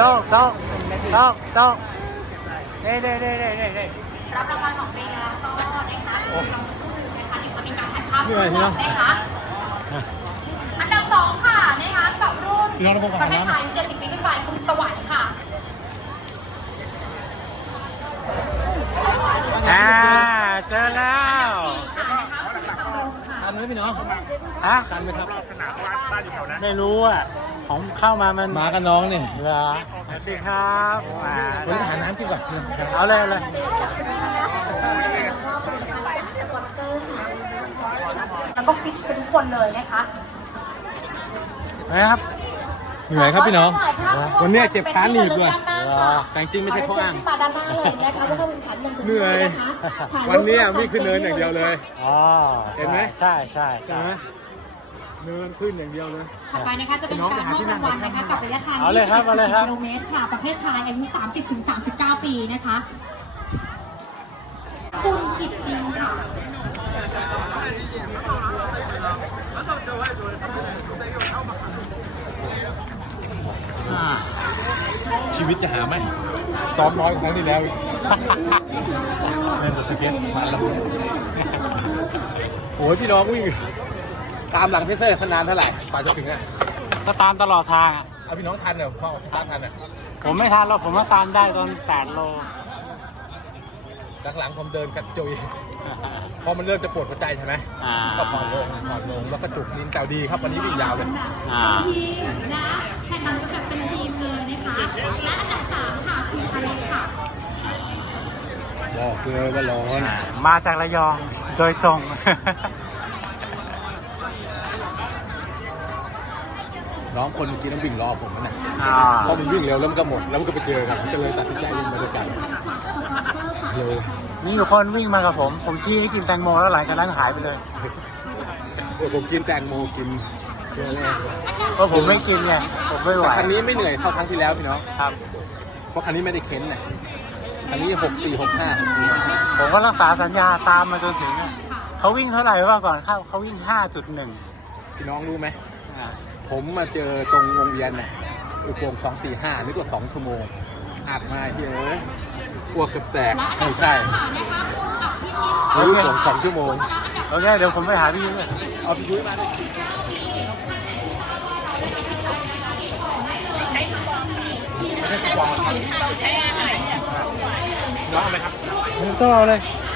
ต้องต้องต้องต้องเด้เด้เด้เด้เด้รับรางวัลของปีนี้ต้องนะคะรูงจสักครู่หนึนะคะถึงจะมีการถ่ายภาพร่วมนะคะอันดับสองค่ะนะคะกับรุ่นประเภทชายอายุ70ปีขึ้นไป คุณสวรรค์ค่ะ อ่าเจอแล้วทันไหมพี่น้องะทันไหครับสนามบ้านอยู่แถวนัไม่รู้อ่ะของเข้ามามันมากับน้องนี่ยเหรอสวัสดีครับมาหาน้ำกี่ก่อนเอาเลยเลยแล้วก็ฟิตเป็นทุกคนเลยนะคะไนะครับเหนื่อยครับพี่น้องวันนี้เจ็บขาหนีบเลยแข่จริงไม่ใช่เข้างเหนื่อยวันนี้ไม่ขึ้นเนินอย่างเดียวเลยเห็นไหมใช่ใช่ใช่เนินขึ้นอย่างเดียวเลยถัดไปนะคะจะเป็นการมอบรางวัลนะคะกับระยะทางที่1กิโลเมตรค่ะประเภทชายอายุ 3 0 3 9 ปีนะคะ คุณกิตติงค่ะชีวิตจะหาไหมซ้อมน้อยกว่าครั้งที่แล้วเล่นสเก็มาแล้วโอ้ยพี่น้องวิ่งตามหลังพี่เซอร์สนานเท่าไหร่ป่าจะถึงอ่ะจะตามตลอดทางอ่ะพี่น้องทันเนี่ยพอออกตามทันอ่ะ ผมไม่ทันหรอกผมว่าตามได้ตอนแปดโลหลังๆผมเดินกับจุยพอมันเริ่มจะปวดหัวใจใช่ไหมก็ผ่อนลงผ่อนลงแล้วกระจุกนิ้นแต่ดีครับวันนี้ดียาวเลยทีมนะแข่งกันกับเป็นทีมเลยนะคะและอันดับสามค่ะคืออะไรค่ะบอกเลยว่าร้อนมาจากระยองโดยตรงน้องคนเมื่อกี้นั่งวิ่งรอผมนะเนี่ยพอผมวิ่งเร็วแล้วมันก็หมด แล้วมันก็ไปเจอกันก็เลยตัดสินใจวิ่งมาด้วยกันเลยนี่คนวิ่งมากับผม ผมชี้ให้กินแตงโมแล้วหลายคนนั่งหายไปเลยเดีผมกินแตงโมกินเยอะอแยกเพราะผมไม่กินไงผมไม่ไหวครั้งนี้ไม่เหนื่อยเท่าครั้งที่แล้วพี่น้องครับเพราะครั้งนี้ไม่ได้เค้นเนี่ยครั้งนี้หกสี่หกห้า ผมก็รักษาสัญญาตามมาจนถึงเขาวิ่งเท่าไหร่ว่าก่อนเขาเขาวิ่งห้าจุดหนึ่งพี่น้องรู้ไหมผมมาเจอตรงวงเวียนเนี่ยอุโมงสองสี่ห้านี่ก็สองชั่วโมง อาบมาเอะ กลัวดกับแตก ไม่ใช่แล้วผมสองชั่วโมงเอาเนี่ยเดี๋ยวผมไปหาพี่ยุ้ยเอาพี่ยุ้ยมาน้อเอาไหมครับา